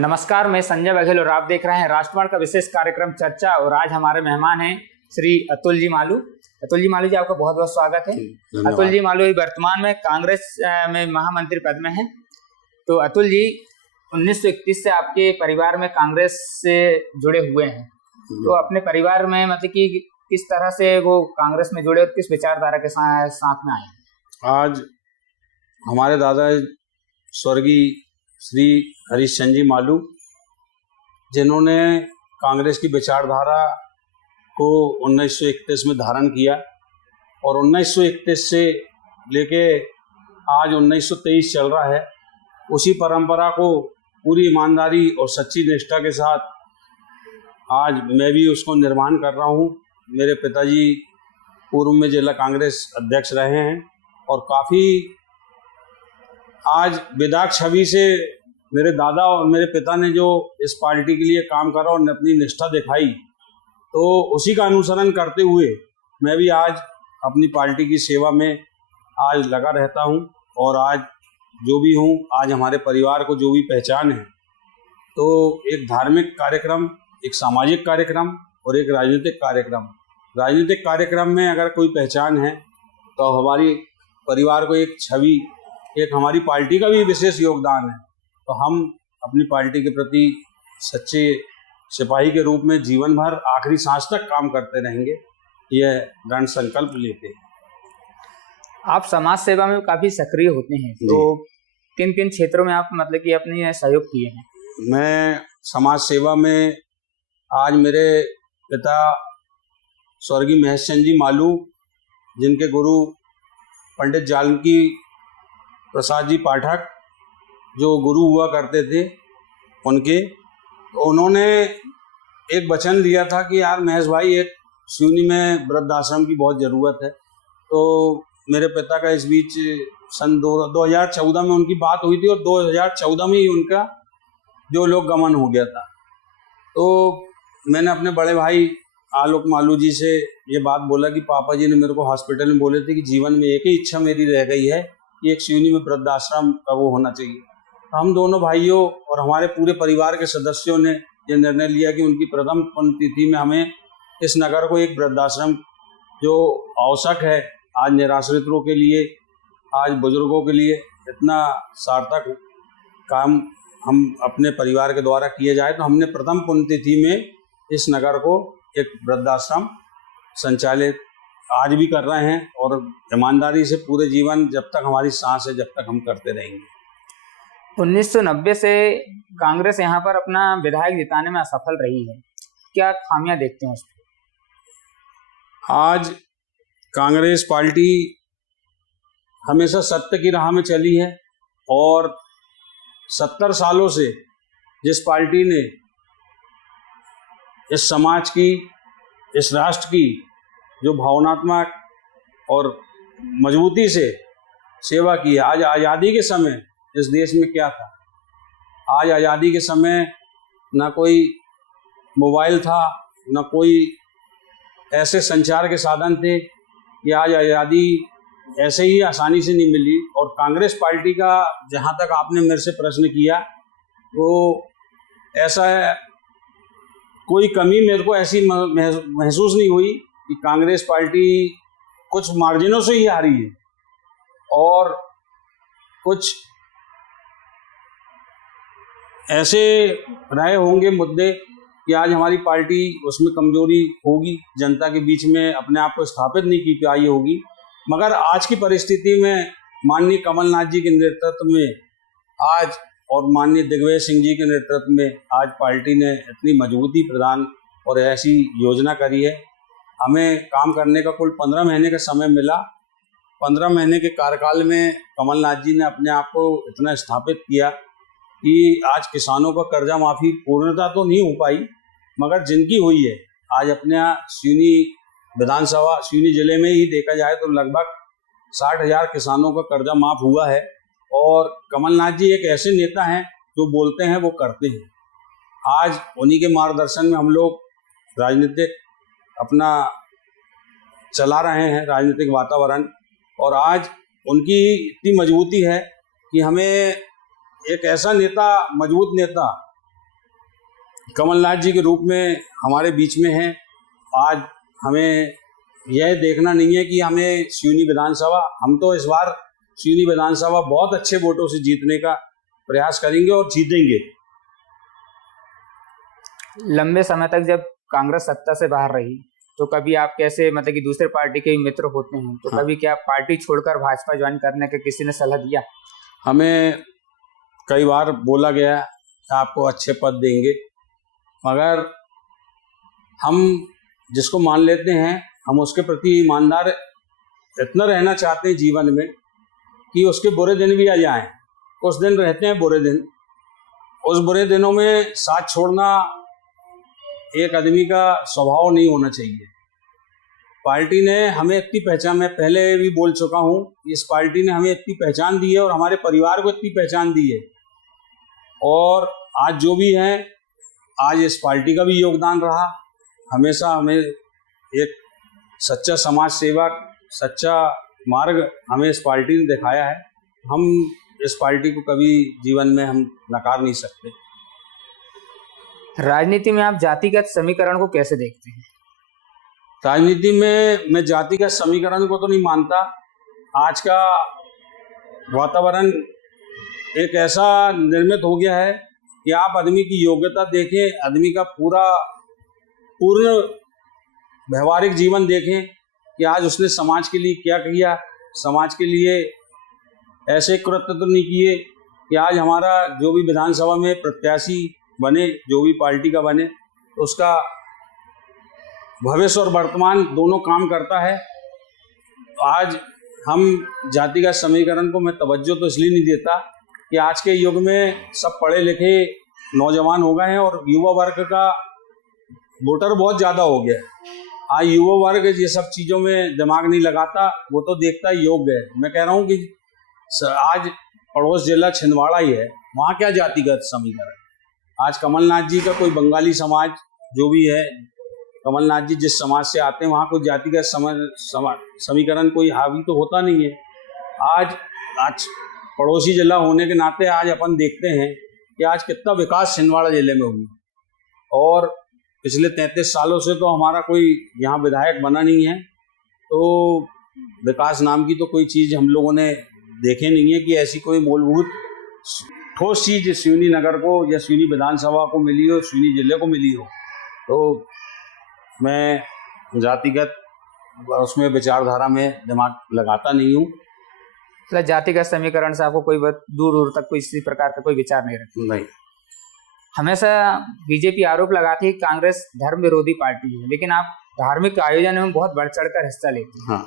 नमस्कार, मैं संजय बघेल और आप देख रहे हैं राष्ट्रवाद का विशेष कार्यक्रम चर्चा। और आज हमारे मेहमान हैं श्री अतुल जी मालू। अतुल जी मालू जी, आपका बहुत बहुत स्वागत है। अतुल जी मालू वर्तमान में कांग्रेस में महामंत्री पद में हैं। तो अतुल जी 1931 से आपके परिवार में कांग्रेस से जुड़े हुए हैं, तो अपने परिवार में मतलब कि किस तरह से वो कांग्रेस में जुड़े और किस विचारधारा के साथ में आए? आज हमारे दादा स्वर्गीय श्री हरीशचंद्र जी मालू, जिन्होंने कांग्रेस की विचारधारा को 1931 में धारण किया और 1931 से लेके आज 1923 चल रहा है, उसी परंपरा को पूरी ईमानदारी और सच्ची निष्ठा के साथ आज मैं भी उसको निर्माण कर रहा हूँ। मेरे पिताजी पूर्व में जिला कांग्रेस अध्यक्ष रहे हैं और काफ़ी आज विधायक छवि से मेरे दादा और मेरे पिता ने जो इस पार्टी के लिए काम करा और अपनी निष्ठा दिखाई, तो उसी का अनुसरण करते हुए मैं भी आज अपनी पार्टी की सेवा में आज लगा रहता हूं। और आज जो भी हूं, आज हमारे परिवार को जो भी पहचान है, तो एक धार्मिक कार्यक्रम, एक सामाजिक कार्यक्रम और एक राजनीतिक कार्यक्रम। राजनीतिक कार्यक्रम में अगर कोई पहचान है तो हमारी परिवार को एक छवि, एक हमारी पार्टी का भी विशेष योगदान है। तो हम अपनी पार्टी के प्रति सच्चे सिपाही के रूप में जीवन भर आखिरी सांस तक काम करते रहेंगे, यह दृढ़ संकल्प लेते हैं। आप समाज सेवा में काफी सक्रिय होते हैं, तो किन किन क्षेत्रों में आप मतलब कि अपने सहयोग किए हैं? मैं समाज सेवा में आज मेरे पिता स्वर्गीय महेशचंद्र जी मालू, जिनके गुरु पंडित जानकी प्रसाद जी पाठक जो गुरु हुआ करते थे, उन्होंने एक वचन लिया था कि यार महेश भाई, एक सिवनी में वृद्धाश्रम की बहुत ज़रूरत है। तो मेरे पिता का इस बीच सन 2014 में उनकी बात हुई थी और 2014 में ही उनका जो लोक गमन हो गया था। तो मैंने अपने बड़े भाई आलोक मालू जी से ये बात बोला कि पापा जी ने मेरे को हॉस्पिटल में बोले थे कि जीवन में एक ही इच्छा मेरी रह गई है कि एक सिवनी में वृद्धाश्रम का वो होना चाहिए। हम दोनों भाइयों और हमारे पूरे परिवार के सदस्यों ने ये निर्णय लिया कि उनकी प्रथम पुण्यतिथि में हमें इस नगर को एक वृद्धाश्रम जो आवश्यक है आज निराश्रितों के लिए, आज बुजुर्गों के लिए, इतना सार्थक काम हम अपने परिवार के द्वारा किए जाए, तो हमने प्रथम पुण्यतिथि में इस नगर को एक वृद्धाश्रम संचालित आज भी कर रहे हैं और ईमानदारी से पूरे जीवन, जब तक हमारी सांस है, जब तक हम करते रहेंगे। 1990 से कांग्रेस यहाँ पर अपना विधायक जिताने में असफल रही है, क्या खामियां देखते हैं उसमें? आज कांग्रेस पार्टी हमेशा सत्य की राह में चली है और 70 सालों से जिस पार्टी ने इस समाज की, इस राष्ट्र की जो भावनात्मक और मजबूती से सेवा की है। आज आज़ादी के समय इस देश में क्या था? आज आज़ादी के समय ना कोई मोबाइल था, ना कोई ऐसे संचार के साधन थे कि आज आज़ादी ऐसे ही आसानी से नहीं मिली। और कांग्रेस पार्टी का, जहाँ तक आपने मेरे से प्रश्न किया, वो ऐसा है, कोई कमी मेरे को ऐसी महसूस नहीं हुई कि कांग्रेस पार्टी कुछ मार्जिनों से ही हारी है और कुछ ऐसे रहे होंगे मुद्दे कि आज हमारी पार्टी उसमें कमजोरी होगी, जनता के बीच में अपने आप को स्थापित नहीं की पाई होगी। मगर आज की परिस्थिति में माननीय कमलनाथ जी के नेतृत्व में आज और माननीय दिग्विजय सिंह जी के नेतृत्व में आज पार्टी ने इतनी मजबूती प्रदान और ऐसी योजना करी है। हमें काम करने का कुल 15 महीने का समय मिला। 15 महीने के कार्यकाल में कमलनाथ जी ने अपने आप को इतना स्थापित किया कि आज किसानों का कर्जा माफ़ी पूर्णता तो नहीं हो पाई, मगर जिनकी हुई है, आज अपने यहाँ सिवनी विधानसभा, सिवनी जिले में ही देखा जाए तो लगभग 60,000 किसानों का कर्जा माफ़ हुआ है। और कमलनाथ जी एक ऐसे नेता हैं जो बोलते हैं वो करते हैं। आज उन्हीं के मार्गदर्शन में हम लोग राजनीतिक अपना चला रहे हैं, राजनीतिक वातावरण। और आज उनकी इतनी मजबूती है कि हमें एक ऐसा नेता, मजबूत नेता कमलनाथ जी के रूप में हमारे बीच में हैं। आज हमें यह देखना नहीं है कि हमें सिवनी विधानसभा, हम तो इस बार सिवनी विधानसभा बहुत अच्छे वोटों से जीतने का प्रयास करेंगे और जीतेंगे। लंबे समय तक जब कांग्रेस सत्ता से बाहर रही तो कभी आप कैसे, मतलब कि दूसरे पार्टी के मित्र होते हैं, तो हाँ। कभी क्या पार्टी छोड़कर भाजपा ज्वाइन करने के किसी ने सलाह दिया? हमें कई बार बोला गया कि आपको अच्छे पद देंगे, मगर हम जिसको मान लेते हैं हम उसके प्रति ईमानदार इतना रहना चाहते हैं जीवन में कि उसके बुरे दिन भी आ जाएं। कुछ दिन रहते हैं बुरे दिन, उस बुरे दिनों में साथ छोड़ना एक आदमी का स्वभाव नहीं होना चाहिए। पार्टी ने हमें इतनी पहचान, मैं पहले भी बोल चुका हूँ, इस पार्टी ने हमें इतनी पहचान दी है और हमारे परिवार को इतनी पहचान दी है, और आज जो भी हैं, आज इस पार्टी का भी योगदान रहा। हमेशा हमें एक सच्चा समाज सेवक, सच्चा मार्ग हमें इस पार्टी ने दिखाया है। हम इस पार्टी को कभी जीवन में हम नकार नहीं सकते। राजनीति में आप जातिगत समीकरण को कैसे देखते हैं? राजनीति में मैं जातिगत समीकरण को तो नहीं मानता। आज का वातावरण एक ऐसा निर्मित हो गया है कि आप आदमी की योग्यता देखें, आदमी का पूर्ण व्यवहारिक जीवन देखें कि आज उसने समाज के लिए क्या किया, समाज के लिए ऐसे कृत्य तो नहीं किए कि आज हमारा जो भी विधानसभा में प्रत्याशी बने, जो भी पार्टी का बने, उसका भविष्य और वर्तमान दोनों काम करता है। आज हम जातिगत समीकरण को मैं तवज्जो तो इसलिए नहीं देता कि आज के युग में सब पढ़े लिखे नौजवान हो गए हैं और युवा वर्ग का वोटर बहुत ज़्यादा हो गया है। आज युवा वर्ग ये सब चीज़ों में दिमाग नहीं लगाता, वो तो देखता योग्य है। मैं कह रहा हूँ कि आज पड़ोस जिला छिंदवाड़ा ही है, वहाँ क्या जातिगत समीकरण? आज कमलनाथ जी का कोई बंगाली समाज जो भी है, कमलनाथ जी जिस समाज से आते हैं, वहाँ कोई जातिगत समीकरण कोई हावी तो होता नहीं है। आज पड़ोसी जिला होने के नाते आज अपन देखते हैं कि आज कितना विकास छिंदवाड़ा जिले में हुआ, और पिछले 33 सालों से तो हमारा कोई यहाँ विधायक बना नहीं है, तो विकास नाम की तो कोई चीज़ हम लोगों ने देखे नहीं है कि ऐसी कोई मूलभूत ठोस चीज़ सिवनी नगर को या सिवनी विधानसभा को मिली हो, सिवनी जिले को मिली हो। तो मैं जातिगत उसमें विचारधारा में दिमाग लगाता नहीं हूँ। मतलब जातिगत समीकरण से आपको कोई दूर दूर तक कोई इसी प्रकार का कोई विचार नहीं रखता? नहीं। हमेशा बीजेपी आरोप लगाती है कांग्रेस धर्म विरोधी पार्टी है, लेकिन आप धार्मिक आयोजनों में बहुत बढ़ चढ़कर हिस्सा लेते हैं। हाँ,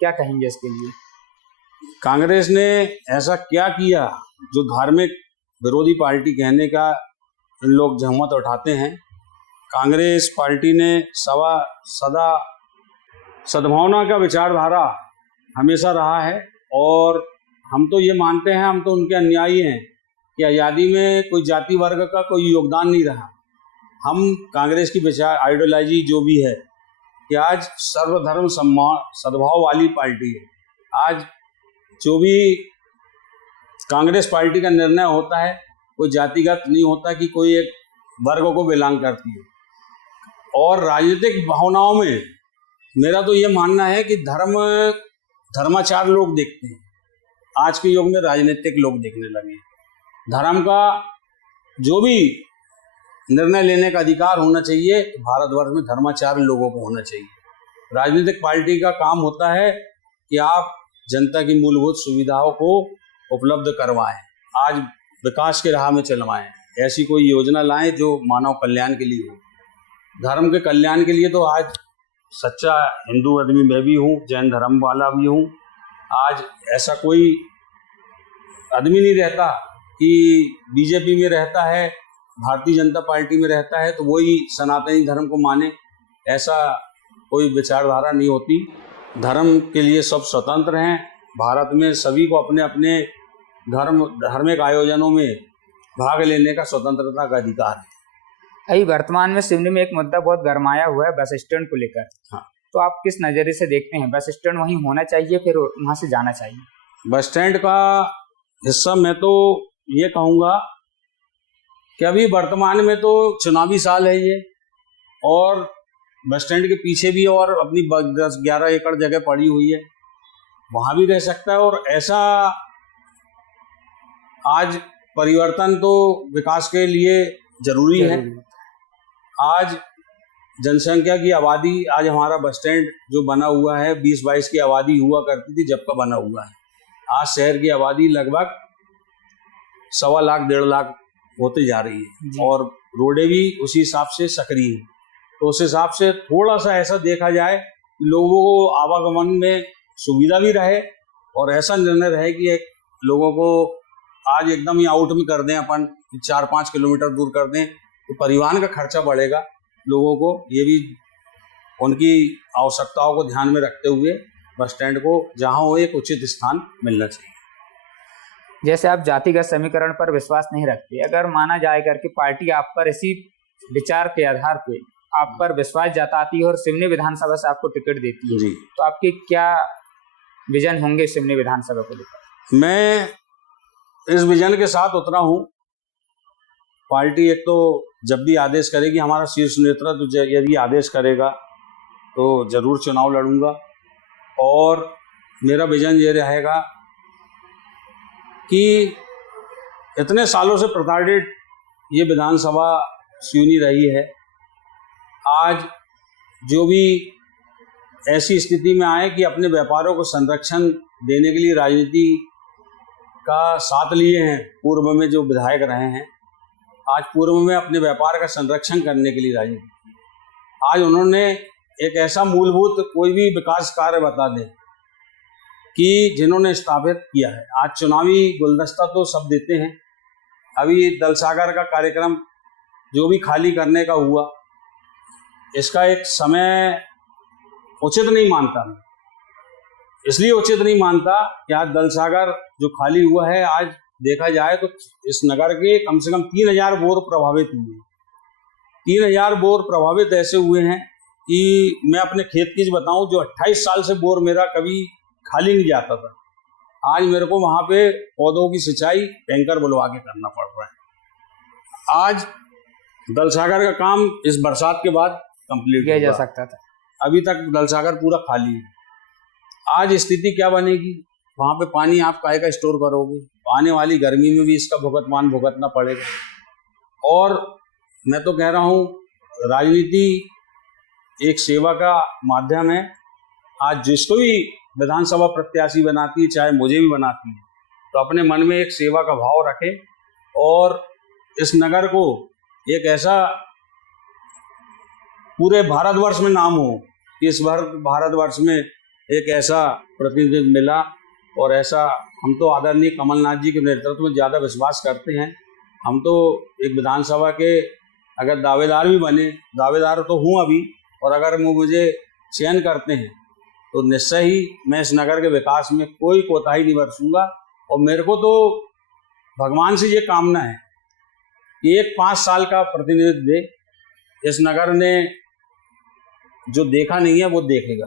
क्या कहेंगे इसके लिए? कांग्रेस ने ऐसा क्या किया जो धार्मिक विरोधी पार्टी कहने का इन लोग जहमत उठाते हैं? कांग्रेस पार्टी ने सदा सद्भावना का विचारधारा हमेशा रहा है, और हम तो ये मानते हैं, हम तो उनके अनुयायी हैं कि आज़ादी में कोई जाति वर्ग का कोई योगदान नहीं रहा। हम कांग्रेस की विचार आइडियोलॉजी जो भी है कि आज सर्वधर्म सम्मान सद्भाव वाली पार्टी है। आज जो भी कांग्रेस पार्टी का निर्णय होता है कोई जातिगत नहीं होता कि कोई एक वर्ग को बिलोंग करती है। और राजनीतिक भावनाओं में मेरा तो ये मानना है कि धर्माचार लोग देखते हैं, आज के युग में राजनीतिक लोग देखने लगे हैं। धर्म का जो भी निर्णय लेने का अधिकार होना चाहिए, भारतवर्ष में धर्माचार लोगों को होना चाहिए। राजनीतिक पार्टी का काम होता है कि आप जनता की मूलभूत सुविधाओं को उपलब्ध करवाएं, आज विकास के राह में चलवाएं, ऐसी कोई योजना लाएं जो मानव कल्याण के लिए हो, धर्म के कल्याण के लिए। तो आज सच्चा हिंदू आदमी मैं भी हूँ, जैन धर्म वाला भी हूँ। आज ऐसा कोई आदमी नहीं रहता कि बीजेपी में रहता है, भारतीय जनता पार्टी में रहता है तो वही सनातनी धर्म को माने, ऐसा कोई विचारधारा नहीं होती। धर्म के लिए सब स्वतंत्र हैं। भारत में सभी को अपने अपने धार्मिक आयोजनों में भाग लेने का स्वतंत्रता का अधिकार है। अभी वर्तमान में सिवनी में एक मुद्दा बहुत गरमाया हुआ है बस स्टैंड को लेकर। हाँ, तो आप किस नज़रिए से देखते हैं? बस स्टैंड वहीं होना चाहिए, फिर वहाँ से जाना चाहिए? बस स्टैंड का हिस्सा मैं तो ये कहूँगा कि अभी वर्तमान में तो चुनावी साल है ये, और बस स्टैंड के पीछे भी और अपनी 10-11 एकड़ जगह पड़ी हुई है, वहाँ भी रह सकता है। और ऐसा आज परिवर्तन तो विकास के लिए जरूरी है। आज जनसंख्या की आबादी, आज हमारा बस स्टैंड जो बना हुआ है 20-22 की आबादी हुआ करती थी जब का बना हुआ है, आज शहर की आबादी लगभग 1.25 लाख 1.5 लाख होती जा रही है, और रोडें भी उसी हिसाब से सक्रिय हैं। तो उस हिसाब से थोड़ा सा ऐसा देखा जाए कि लोगों को आवागमन में सुविधा भी रहे, और ऐसा निर्णय रहे कि एक लोगों को आज एकदम ही आउट में कर दें अपन, 4-5 किलोमीटर दूर कर दें, तो परिवहन का खर्चा बढ़ेगा। लोगों को ये भी उनकी आवश्यकताओं को ध्यान में रखते हुए बस स्टैंड को जहाँ हो एक उचित स्थान मिलना चाहिए। जैसे आप जातिगत समीकरण पर विश्वास नहीं रखते, अगर माना जाए करके पार्टी आप पर इसी विचार के आधार पे आप पर विश्वास जताती है और सिवनी विधानसभा से आपको टिकट देती है जी, तो आपके क्या विजन होंगे सिवनी विधानसभा को लेकर? मैं इस विजन के साथ उतरा हूँ। पार्टी एक तो जब भी आदेश करेगी, हमारा शीर्ष नेतृत्व यदि आदेश करेगा तो जरूर चुनाव लड़ूंगा, और मेरा विजन ये रहेगा कि इतने सालों से प्रताड़ित ये विधानसभा सिवनी रही है, आज जो भी ऐसी स्थिति में आए कि अपने व्यापारों को संरक्षण देने के लिए राजनीति का साथ लिए हैं, पूर्व में जो विधायक रहे हैं, आज पूर्व में अपने व्यापार का संरक्षण करने के लिए राजनीति की। आज उन्होंने एक ऐसा मूलभूत कोई भी विकास कार्य बता दें कि जिन्होंने स्थापित किया है। आज चुनावी गुलदस्ता तो सब देते हैं, अभी दलसागर का कार्यक्रम जो भी खाली करने का हुआ, इसका एक समय उचित नहीं मानता मैं। इसलिए उचित नहीं मानता कि आज दलसागर जो खाली हुआ है, आज देखा जाए तो इस नगर के कम से कम 3000 बोर प्रभावित हुए हैं। 3000 बोर प्रभावित ऐसे हुए हैं कि मैं अपने खेत की बताऊं, जो 28 साल से बोर मेरा कभी खाली नहीं जाता था, आज मेरे को वहां पे पौधों की सिंचाई टैंकर बुलवा के करना पड़ रहा है। आज दलसागर का काम इस बरसात के बाद कंप्लीट किया जा सकता था, अभी तक दलसागर पूरा खाली है। आज स्थिति क्या बनेगी, वहां पे पानी आप काहे का स्टोर करोगे? आने वाली गर्मी में भी इसका भुगतना पड़ेगा। और मैं तो कह रहा हूँ, राजनीति एक सेवा का माध्यम है। आज जिसको भी विधानसभा प्रत्याशी बनाती है, चाहे मुझे भी बनाती है, तो अपने मन में एक सेवा का भाव रखे और इस नगर को एक ऐसा पूरे भारतवर्ष में नाम हो कि इस भारतवर्ष में एक ऐसा प्रतिनिधित्व मिला। और ऐसा हम तो आदरणीय कमलनाथ जी के नेतृत्व में ज़्यादा विश्वास करते हैं। हम तो एक विधानसभा के अगर दावेदार भी बने, दावेदार तो हूँ अभी, और अगर वो मुझे चयन करते हैं तो निश्चय ही मैं इस नगर के विकास में कोई कोताही नहीं बरसूंगा। और मेरे को तो भगवान से ये कामना है कि एक 5 साल का प्रतिनिधित्व दे। इस नगर ने जो देखा नहीं है वो देखेगा।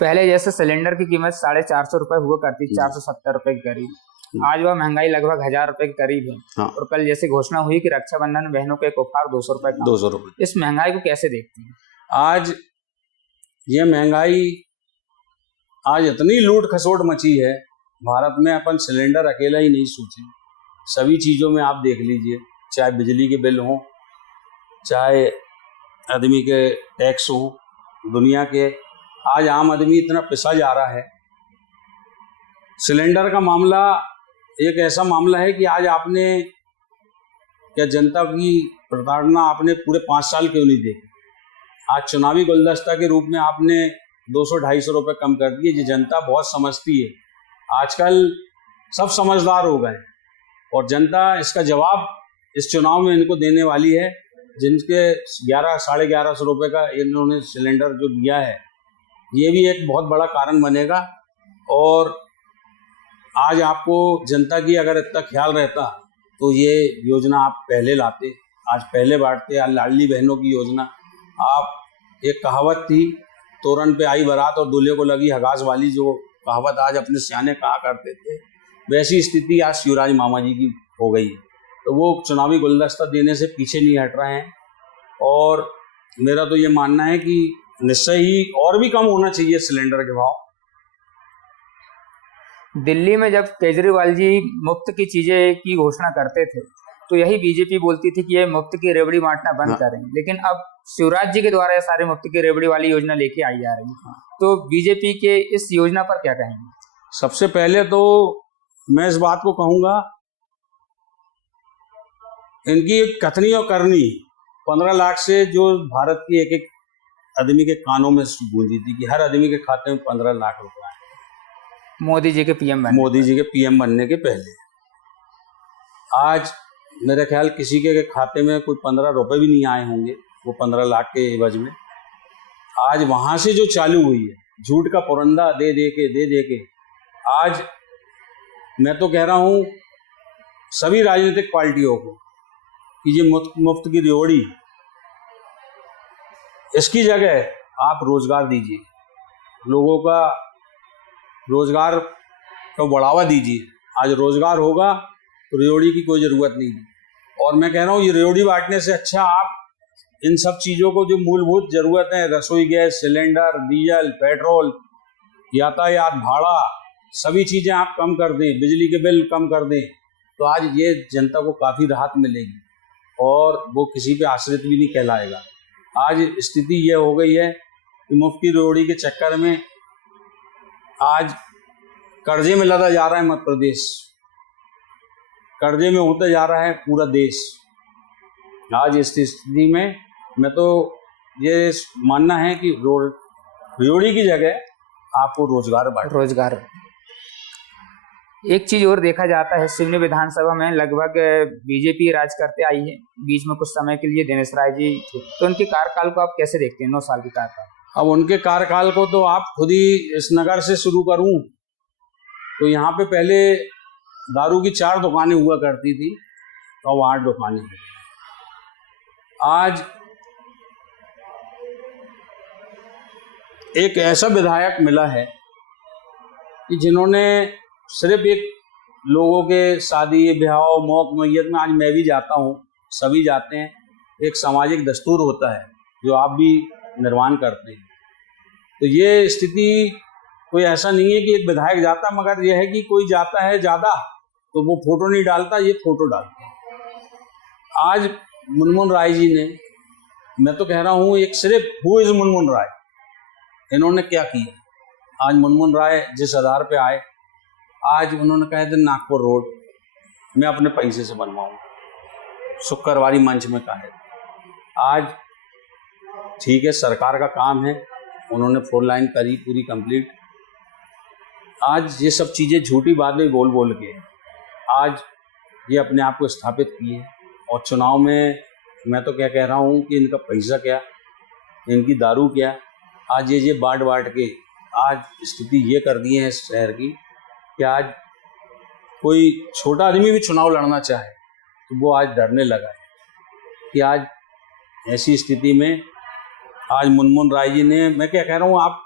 पहले जैसे सिलेंडर की कीमत 450 रुपए हुआ करती, 470 रुपए के करीब, आज वह महंगाई लगभग 1000 रुपए के करीब है। हाँ। और कल जैसे घोषणा हुई कि रक्षाबंधन में बहनों को एक उपहार 200 रुपए का। 200 रुपये। इस महंगाई को कैसे देखती हैं? आज ये महंगाई, आज इतनी लूट खसोट मची है भारत में, अपन सिलेंडर अकेला ही नहीं सोचे, सभी चीज़ों में आप देख लीजिए, चाहे बिजली के बिल हों, चाहे आदमी के टैक्स हो, दुनिया के, आज आम आदमी इतना पिसा जा रहा है। सिलेंडर का मामला एक ऐसा मामला है कि आज आपने क्या जनता की प्रताड़ना आपने पूरे 5 साल क्यों नहीं देखी? आज चुनावी गुलदस्ता के रूप में आपने 200-250 रुपये कम कर दिए। ये जनता बहुत समझती है, आजकल सब समझदार हो गए, और जनता इसका जवाब इस चुनाव में इनको देने वाली है। जिनके 1100-1150 रुपये का इन्होंने सिलेंडर जो दिया है, ये भी एक बहुत बड़ा कारण बनेगा। और आज आपको जनता की अगर इतना ख्याल रहता तो ये योजना आप पहले लाते, आज पहले बांटते। आज लाडली बहनों की योजना, आप एक कहावत थी, तोरण पे आई बारात और दूल्हे को लगी हगास वाली, जो कहावत आज अपने सियाने कहा करते थे, वैसी स्थिति आज शिवराज मामा जी की हो गई है। तो वो चुनावी गुलदस्ता देने से पीछे नहीं हट रहे हैं। और मेरा तो ये मानना है कि निश्चय ही और भी कम होना चाहिए सिलेंडर के भाव। दिल्ली में जब केजरीवाल जी मुफ्त की चीजें की घोषणा करते थे तो यही बीजेपी बोलती थी कि ये मुफ्त की रेवड़ी बांटना बंद करें, लेकिन अब शिवराज जी के द्वारा ये सारे मुफ्त की रेवड़ी वाली योजना लेके आई जा रही है, तो बीजेपी के इस योजना पर क्या कहेंगे? सबसे पहले तो मैं इस बात को कहूंगा, इनकी कथनी और करनी 15 लाख से जो भारत की एक एक आदमी के कानों में गूंजी थी कि हर आदमी के खाते में 15 लाख रुपए आए मोदी जी के पीएम बनने के पहले। आज मेरे ख्याल किसी के खाते में कोई 15 रुपए भी नहीं आए होंगे वो 15 लाख के एवज में। आज वहां से जो चालू हुई है झूठ का पुरंदा दे दे के आज मैं तो कह रहा हूं सभी राजनीतिक पार्टियों को कि ये मुफ्त की रेवड़ी, इसकी जगह आप रोजगार दीजिए, लोगों का रोजगार को बढ़ावा दीजिए। आज रोजगार होगा तो रेवड़ी की कोई ज़रूरत नहीं है। और मैं कह रहा हूँ ये रेवड़ी बांटने से अच्छा आप इन सब चीज़ों को जो मूलभूत ज़रूरत है, रसोई गैस सिलेंडर, डीजल, पेट्रोल, यातायात भाड़ा, सभी चीज़ें आप कम कर दें, बिजली के बिल कम कर दें, तो आज ये जनता को काफ़ी राहत मिलेगी और वो किसी पे आश्रित भी नहीं कहलाएगा। आज स्थिति ये हो गई है कि मुफ्त की रेवड़ी के चक्कर में आज कर्जे में लदा जा रहा है मध्य प्रदेश, कर्जे में होता जा रहा है पूरा देश। आज इस स्थिति में मैं तो ये मानना है कि रेवड़ी की जगह आपको रोजगार। एक चीज और देखा जाता है, सिवनी विधानसभा में लगभग बीजेपी राज करते आई है, बीच में कुछ समय के लिए दिनेश राय जी थे, तो उनके कार्यकाल को आप कैसे देखते हैं? 9 साल के कार्यकाल। अब उनके कार्यकाल को तो आप खुद ही इस नगर से शुरू करूं तो यहाँ पे पहले दारू की 4 दुकानें हुआ करती थी, तो अब 8 दुकानें हैं। आज एक ऐसा विधायक मिला है कि जिन्होंने सिर्फ एक लोगों के शादी ब्याह मौक मैयत में, आज मैं भी जाता हूँ, सभी जाते हैं, एक सामाजिक दस्तूर होता है जो आप भी निर्माण करते हैं। तो ये स्थिति कोई ऐसा नहीं है कि एक विधायक जाता, मगर यह है कि कोई जाता है ज़्यादा तो वो फोटो नहीं डालता, ये फोटो डालते हैं। आज मुनमुन राय जी ने, मैं तो कह रहा हूँ एक सिर्फ हु इज़ मुनमुन राय, इन्होंने क्या किया? आज मुनमुन राय जिस आधार पे आए, आज उन्होंने कहा था नागपुर रोड मैं अपने पैसे से बनवाऊँ, शुक्रवारी मंच में कहा है। आज ठीक है सरकार का काम है, उन्होंने 4 लाइन करी पूरी कंप्लीट। आज ये सब चीज़ें झूठी बातें बोल बोल के आज ये अपने आप को स्थापित किए। और चुनाव में मैं तो क्या कह रहा हूँ कि इनका पैसा क्या, इनकी दारू क्या, आज ये बांट के आज स्थिति ये कर दी है इस शहर की कि आज कोई छोटा आदमी भी चुनाव लड़ना चाहे तो वो आज डरने लगा है कि आज ऐसी स्थिति में आज मुनमुन राय जी ने, मैं क्या कह रहा हूँ, आप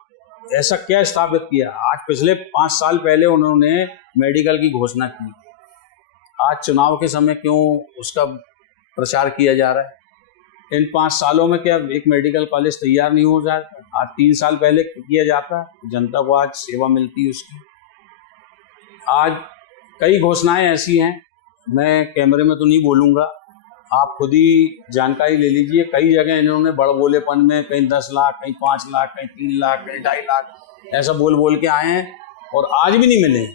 ऐसा क्या स्थापित किया? आज पिछले 5 साल पहले उन्होंने मेडिकल की घोषणा की, आज चुनाव के समय क्यों उसका प्रचार किया जा रहा है? इन 5 सालों में क्या एक मेडिकल कॉलेज तैयार नहीं हो जाता? आज 3 साल पहले किया जाता, जनता को आज सेवा मिलती है उसकी। आज कई घोषणाएं ऐसी हैं, मैं कैमरे में तो नहीं बोलूँगा, आप खुद ही जानकारी ले लीजिए। कई जगह इन्होंने बड़ बोलेपन में कहीं 10 लाख, कहीं 5 लाख, कहीं 3 लाख, कहीं 2.5 लाख ऐसा बोल के आए हैं और आज भी नहीं मिले।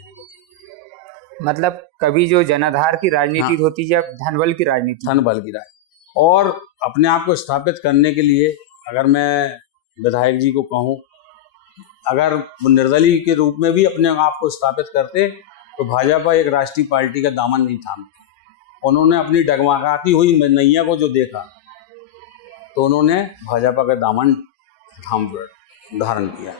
मतलब कभी जो जनाधार की राजनीति होती है, धनबल की राजनीति। और अपने आप को स्थापित करने के लिए अगर मैं विधायक जी को कहूँ, अगर वो निर्दलीय के रूप में भी अपने आप को स्थापित करते तो भाजपा एक राष्ट्रीय पार्टी का दामन नहीं थामती। उन्होंने अपनी डगमगाती हुई नैया को जो देखा तो उन्होंने भाजपा का दामन धारण किया।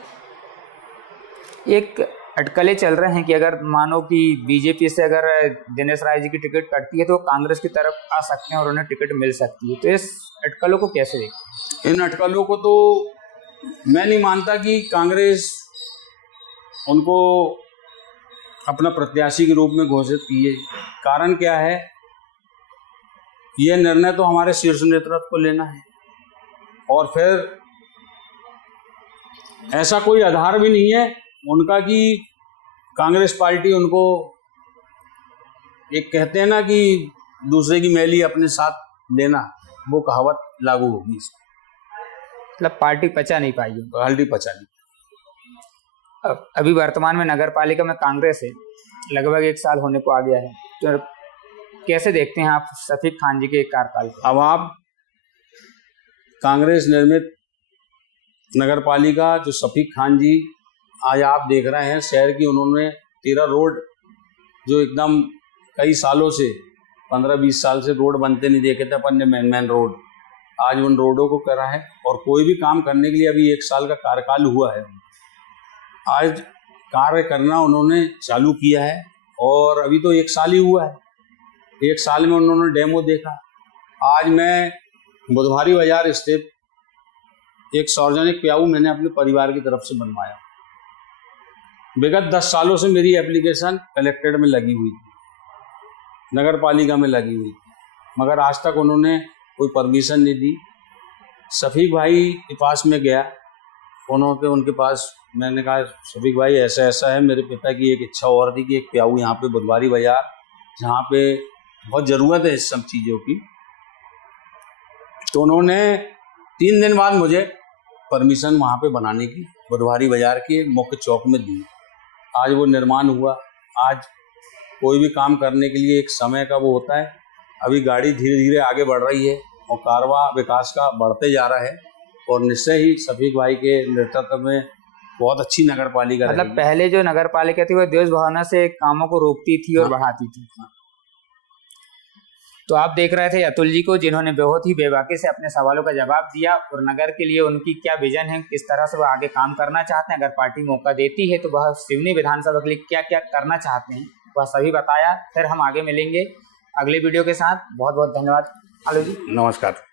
एक अटकलें चल रहे हैं कि अगर मानो कि बीजेपी से अगर दिनेश राय जी की टिकट कटती है तो कांग्रेस की तरफ आ सकते हैं और उन्हें टिकट मिल सकती है, तो इस अटकलों को कैसे देखते? इन अटकलों को तो मैं नहीं मानता कि कांग्रेस उनको अपना प्रत्याशी के रूप में घोषित की है। कारण क्या है ये निर्णय तो हमारे शीर्ष नेतृत्व को लेना है, और फिर ऐसा कोई आधार भी नहीं है उनका कि कांग्रेस पार्टी उनको, एक कहते हैं ना कि दूसरे की मैली अपने साथ लेना, वो कहावत लागू होगी इसमें। मतलब पार्टी पचा नहीं पाएगी। पार्टी पचा नहीं। अभी वर्तमान में नगर पालिका में कांग्रेस है, लगभग 1 साल होने को आ गया है, तो कैसे देखते हैं आप शफीक खान जी के कार्यकाल को? अब आप कांग्रेस निर्मित नगर पालिका जो शफीक खान जी आज आप देख रहे हैं शहर की, उन्होंने 13 रोड जो एकदम कई सालों से 15-20 साल से रोड बनते नहीं देखे थे अपन ने, मेन रोड, आज उन रोडों को करा है। और कोई भी काम करने के लिए अभी 1 साल का कार्यकाल हुआ है, आज कार्य करना उन्होंने चालू किया है, और अभी तो 1 साल ही हुआ है। 1 साल में उन्होंने डेमो देखा। आज मैं बुधवारी बाजार स्थित एक सार्वजनिक प्याऊ मैंने अपने परिवार की तरफ से बनवाया। विगत 10 सालों से मेरी एप्लीकेशन कलेक्टेड में लगी हुई थी, नगर पालिका में लगी हुई थी, मगर आज तक उन्होंने कोई परमिशन नहीं दी। शफीक भाई के पास में गया, उनके पास मैंने कहा शफीक भाई ऐसा ऐसा है, मेरे पिता की एक इच्छा और थी कि एक प्याऊ यहाँ पे बुधवारी बाजार, जहाँ पे बहुत ज़रूरत है इस सब चीज़ों की, तो उन्होंने 3 दिन बाद मुझे परमिशन वहाँ पे बनाने की बुधवारी बाजार के मुख्य चौक में दी। आज वो निर्माण हुआ। आज कोई भी काम करने के लिए एक समय का वो होता है। अभी गाड़ी धीरे धीरे आगे बढ़ रही है और कारवां विकास का बढ़ते जा रहा है, और निश्चय ही शफीक भाई के नेतृत्व में बहुत अच्छी नगर पालिका। मतलब पहले जो नगर पालिका थी वो देश भावना से कामों को रोकती थी और बढ़ाती थी। तो आप देख रहे थे अतुल जी को, जिन्होंने बहुत ही बेबाकी से अपने सवालों का जवाब दिया, और नगर के लिए उनकी क्या विजन है, किस तरह से वो आगे काम करना चाहते हैं, अगर पार्टी मौका देती है तो वह सिवनी विधानसभा के लिए क्या क्या करना चाहते हैं, वह सभी बताया। फिर हम आगे मिलेंगे अगले वीडियो के साथ। बहुत बहुत धन्यवाद आलू जी। नमस्कार।